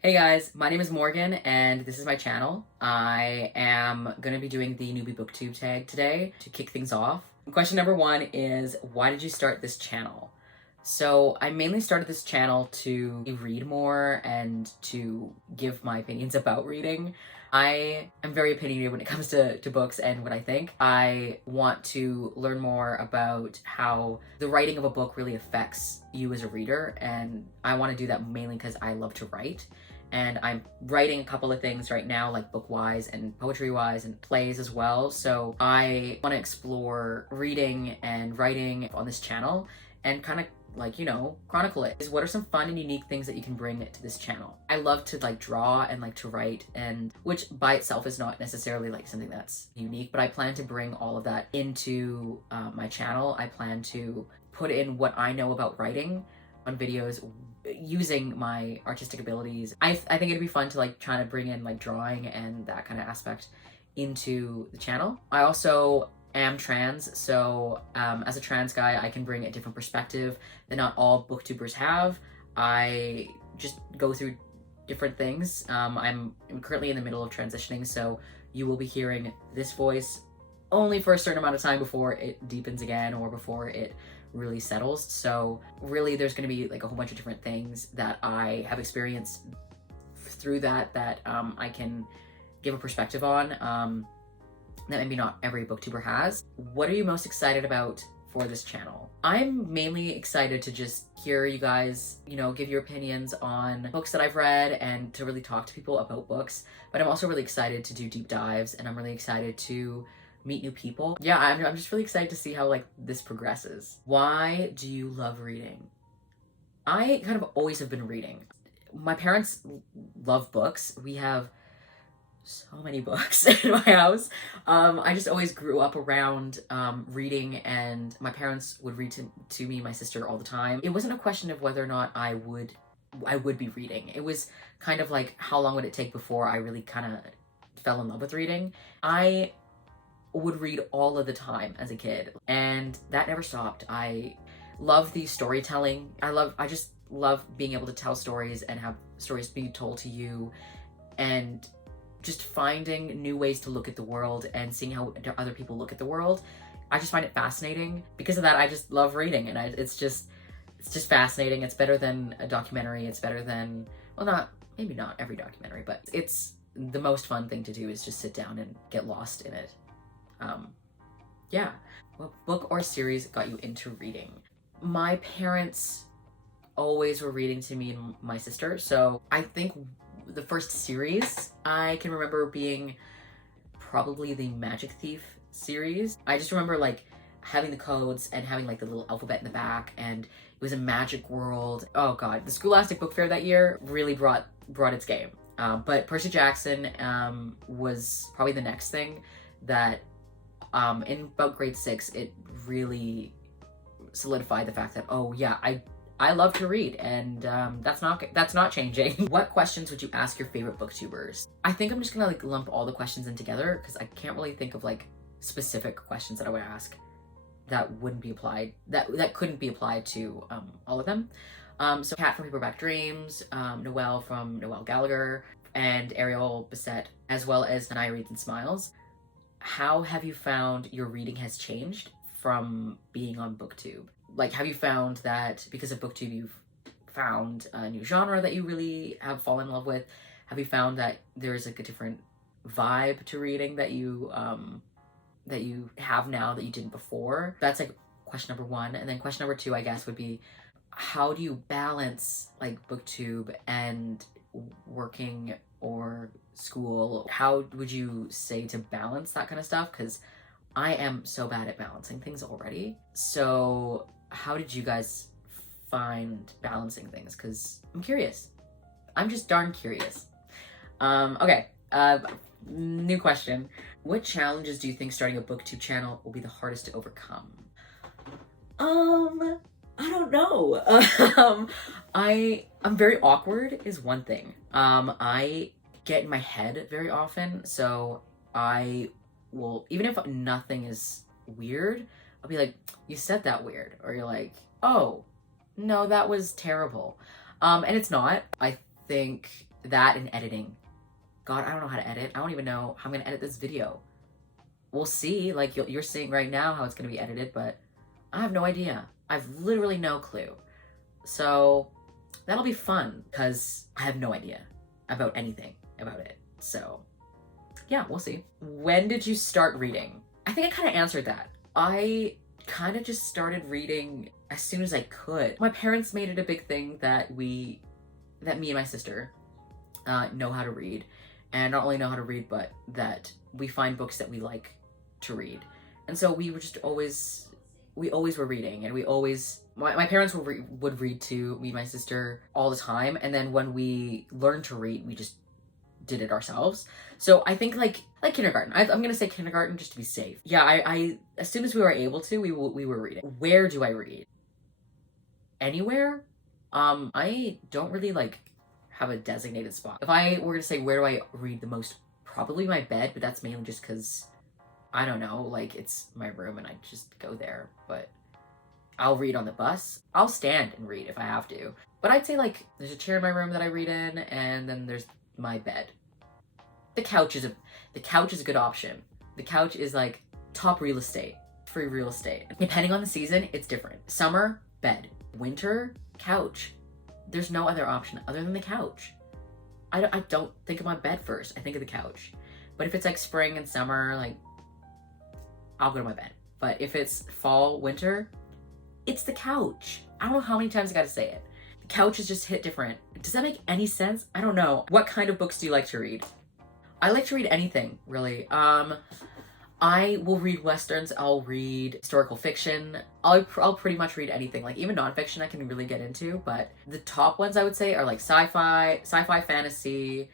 Hey guys, my name is Morgan and this is my channel. I am going to be doing the Newbie Booktube tag today to kick things off. Question number one is, why did you start this channel? So I mainly started this channel to read more and to give my opinions about reading. I am very opinionated when it comes to books and what I think. I want to learn more about how the writing of a book really affects you as a reader, and I want to do that mainly because I love to write. And I'm writing a couple of things right now, like book-wise and poetry-wise and plays as well. So I want to explore reading and writing on this channel and kind of chronicle it. What are some fun and unique things that you can bring to this channel? I love to draw and to write, and which by itself is not necessarily something that's unique, but I plan to bring all of that into my channel. I plan to put in what I know about writing on videos using my artistic abilities. I think it'd be fun to try to bring in drawing and that kind of aspect into the channel. I also am trans, so as a trans guy, I can bring a different perspective that not all booktubers have. I just go through different things. I'm currently in the middle of transitioning, so you will be hearing this voice only for a certain amount of time before it deepens again or before it really settles. So really there's going to be a whole bunch of different things that I have experienced through that I can give a perspective on that maybe not every booktuber has. What are you most excited about for this channel? I'm mainly excited to just hear you guys, give your opinions on books that I've read and to really talk to people about books. But I'm also really excited to do deep dives, and I'm really excited to meet new people. Yeah, I'm just really excited to see how this progresses. Why do you love reading? I kind of always have been reading. My parents love books. We have so many books in my house. I just always grew up around reading, and my parents would read to me, my sister, all the time. It wasn't a question of whether or not I would be reading. It was kind of how long would it take before I really kind of fell in love with reading. I would read all of the time as a kid, and that never stopped. I love the storytelling. I just love being able to tell stories and have stories be told to you, and just finding new ways to look at the world and seeing how other people look at the world. I just find it fascinating. Because of that, I just love reading, and it's just fascinating. It's better than a documentary. It's better than, well, maybe not every documentary, but it's the most fun thing to do is just sit down and get lost in it. Yeah. What book or series got you into reading? My parents always were reading to me and my sister, so I think the first series I can remember being probably the Magic Thief series. I just remember having the codes and having the little alphabet in the back, and it was a magic world. Oh god, the Scholastic Book Fair that year really brought its game. But Percy Jackson was probably the next thing that in about grade 6, it really solidified the fact that, oh yeah, I love to read, and that's not changing. What questions would you ask your favorite booktubers? I think I'm just gonna lump all the questions in together, because I can't really think of specific questions that I would ask that wouldn't be applied, that couldn't be applied to all of them. So Kat from Paperback Dreams, Noelle from Noelle Gallagher, and Ariel Bissett, as well as Anaya Reads and Smiles. How have you found your reading has changed from being on Booktube? Have you found that because of Booktube you've found a new genre that you really have fallen in love with? Have you found that there's a different vibe to reading that you have now that you didn't before? That's question number one. And then question number two, I guess, would be, how do you balance Booktube and working or school? How would you say to balance that kind of stuff? Because I am so bad at balancing things already. So how did you guys find balancing things? Because I'm curious. I'm just darn curious. Okay, new question. What challenges do you think starting a booktube channel will be the hardest to overcome? I don't know. I'm very awkward is one thing. I get in my head very often, so I will, even if nothing is weird, I'll be like, you said that weird, or you're like, oh, no, that was terrible. And it's not. I think That and editing. God, I don't know how to edit. I don't even know how I'm gonna edit this video. We'll see. Like, you're seeing right now how it's gonna be edited, but I have no idea. I've literally no clue. So that'll be fun because I have no idea about anything about it. So yeah, we'll see. When did you start reading? I think I kind of answered that. I kind of just started reading as soon as I could. My parents made it a big thing that me and my sister know how to read. And not only know how to read, but that we find books that we like to read. And so we were just always were reading, and my parents would read to me and my sister all the time. And then when we learned to read, we just did it ourselves. So I think like kindergarten. I'm gonna say kindergarten just to be safe. Yeah, I as soon as we were able to, we were reading. Where do I read? Anywhere. I don't really have a designated spot. If I were to say where do I read the most, probably my bed, but that's mainly just because I don't know, like it's my room and I just go there. But I'll read on the bus. I'll stand and read if I have to. But I'd say there's a chair in my room that I read in, and then there's my bed. The couch is a good option. The couch is like top real estate, free real estate. Depending on the season, it's different. Summer, bed. Winter, couch. There's no other option other than the couch. I don't think of my bed first. I think of the couch. But if it's like spring and summer, I'll go to my bed. But if it's fall, winter, it's the couch. I don't know how many times I gotta say it. The couch is just hit different. Does that make any sense? I don't know. What kind of books do you like to read? I like to read anything, really. I will read westerns, I'll read historical fiction. I'll pretty much read anything. Like even nonfiction I can really get into, but the top ones I would say are like sci-fi, fantasy,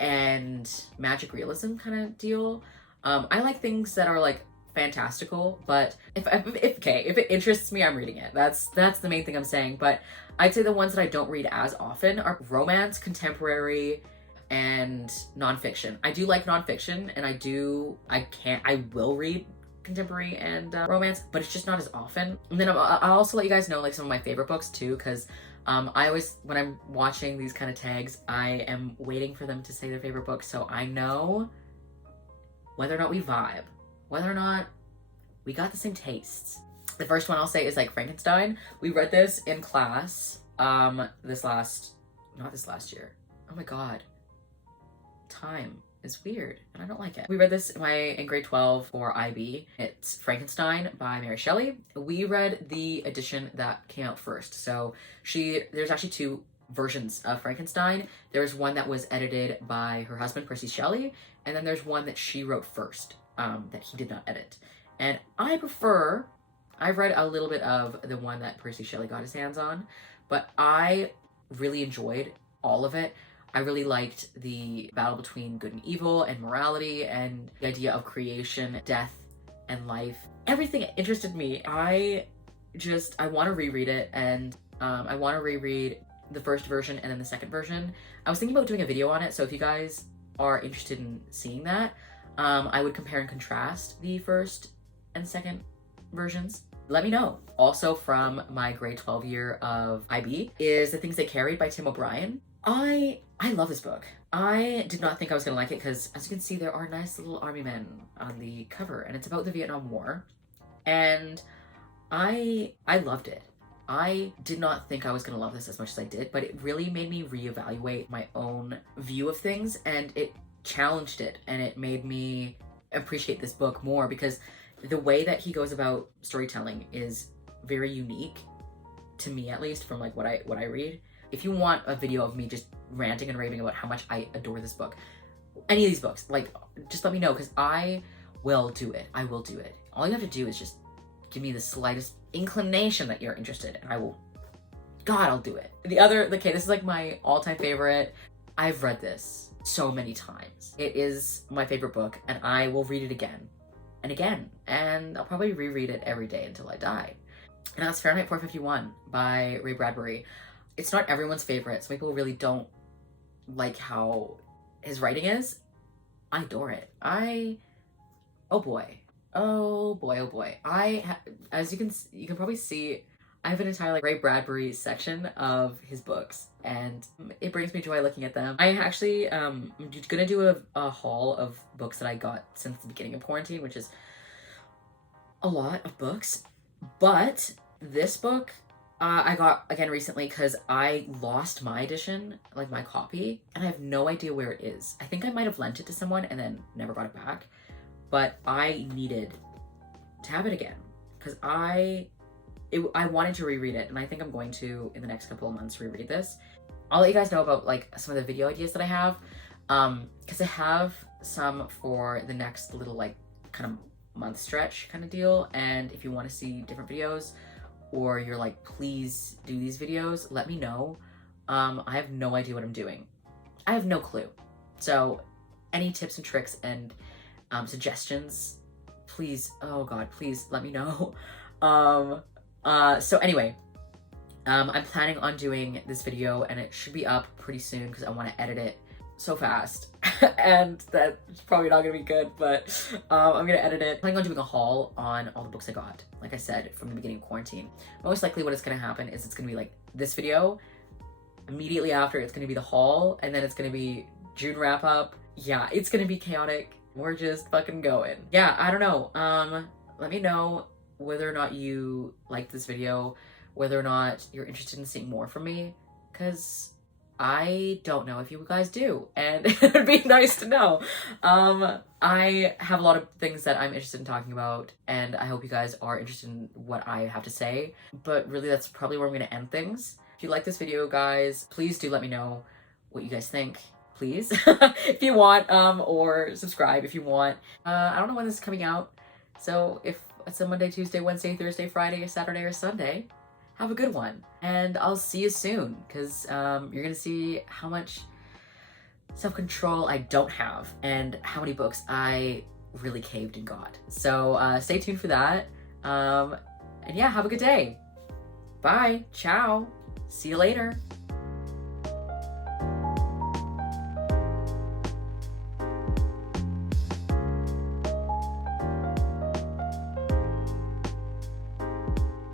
and magic realism kind of deal. I like things that are like fantastical, but if it interests me, I'm reading it. That's the main thing I'm saying. But I'd say the ones that I don't read as often are romance, contemporary, and nonfiction. I do like nonfiction, and I will read contemporary and romance, but it's just not as often. And then I'll also let you guys know some of my favorite books too, because I always, when I'm watching these kind of tags, I am waiting for them to say their favorite book, so I know whether or not we vibe, whether or not we got the same tastes. The first one I'll say is Frankenstein. We read this in class not this last year. Oh my god. Time is weird and I don't like it. We read this in grade 12 for IB. It's Frankenstein by Mary Shelley. We read the edition that came out first. So there's actually two versions of Frankenstein. There's one that was edited by her husband, Percy Shelley, and then there's one that she wrote first, that he did not edit. And I've read a little bit of the one that Percy Shelley got his hands on, but I really enjoyed all of it. I really liked the battle between good and evil and morality and the idea of creation, death, and life. Everything interested me. I want to reread it, and I want to reread the first version and then the second version. I was thinking about doing a video on it, so if you guys are interested in seeing that, I would compare and contrast the first and second versions. Let me know. Also from my grade 12 year of IB is The Things They Carried by Tim O'Brien. I love this book. I did not think I was gonna like it because, as you can see, there are nice little army men on the cover, and it's about the Vietnam War. And I loved it. I did not think I was gonna love this as much as I did, but it really made me reevaluate my own view of things, and it challenged it, and it made me appreciate this book more, because the way that he goes about storytelling is very unique to me, at least from what I read. If you want a video of me just ranting and raving about how much I adore this book, any of these books, just let me know, because I will do it. I will do it. All you have to do is just give me the slightest inclination that you're interested, and I'll do it. This is my all-time favorite. I've read this so many times. It is my favorite book, and I will read it again and again, and I'll probably reread it every day until I die. And that's Fahrenheit 451 by Ray Bradbury. It's not everyone's favorite. Some people really don't like how his writing is. I adore it. Oh boy. As you can probably see, I have an entire like Ray Bradbury section of his books, and it brings me joy looking at them. I actually I'm gonna do a haul of books that I got since the beginning of quarantine, which is a lot of books. But this book I got again recently because I lost my edition, like my copy, and I have no idea where it is. I think I might have lent it to someone and then never got it back, but I needed to have it again because I wanted to reread it, and I think I'm going to, in the next couple of months, reread this. I'll let you guys know about like some of the video ideas that I have, because I have some for the next little like kind of month stretch kind of deal. And if you want to see different videos, or you're like, please do these videos, let me know. I have no idea what I'm doing. I have no clue. So any tips and tricks and suggestions, please, oh God, please let me know. So anyway, I'm planning on doing this video, and it should be up pretty soon because I want to edit it so fast and that's probably not gonna be good, but I'm gonna edit it. I'm planning on doing a haul on all the books I got, like I said, from the beginning of quarantine. Most likely what is gonna happen is it's gonna be like this video, immediately after it's gonna be the haul, and then it's gonna be June wrap up. Yeah, it's gonna be chaotic. We're just fucking going. Yeah, I don't know. Let me know whether or not you liked this video, whether or not you're interested in seeing more from me, because I don't know if you guys do, and it would be nice to know. I have a lot of things that I'm interested in talking about, and I hope you guys are interested in what I have to say, but really that's probably where I'm gonna end things. If you like this video, guys, please do let me know what you guys think, please. If you want, or subscribe if you want. I don't know when this is coming out, so if it's a Monday, Tuesday, Wednesday, Thursday, Friday, Saturday, or Sunday, have a good one, and I'll see you soon, because you're gonna see how much self-control I don't have and how many books I really caved and got. So stay tuned for that, and yeah, have a good day. Bye. Ciao. See you later.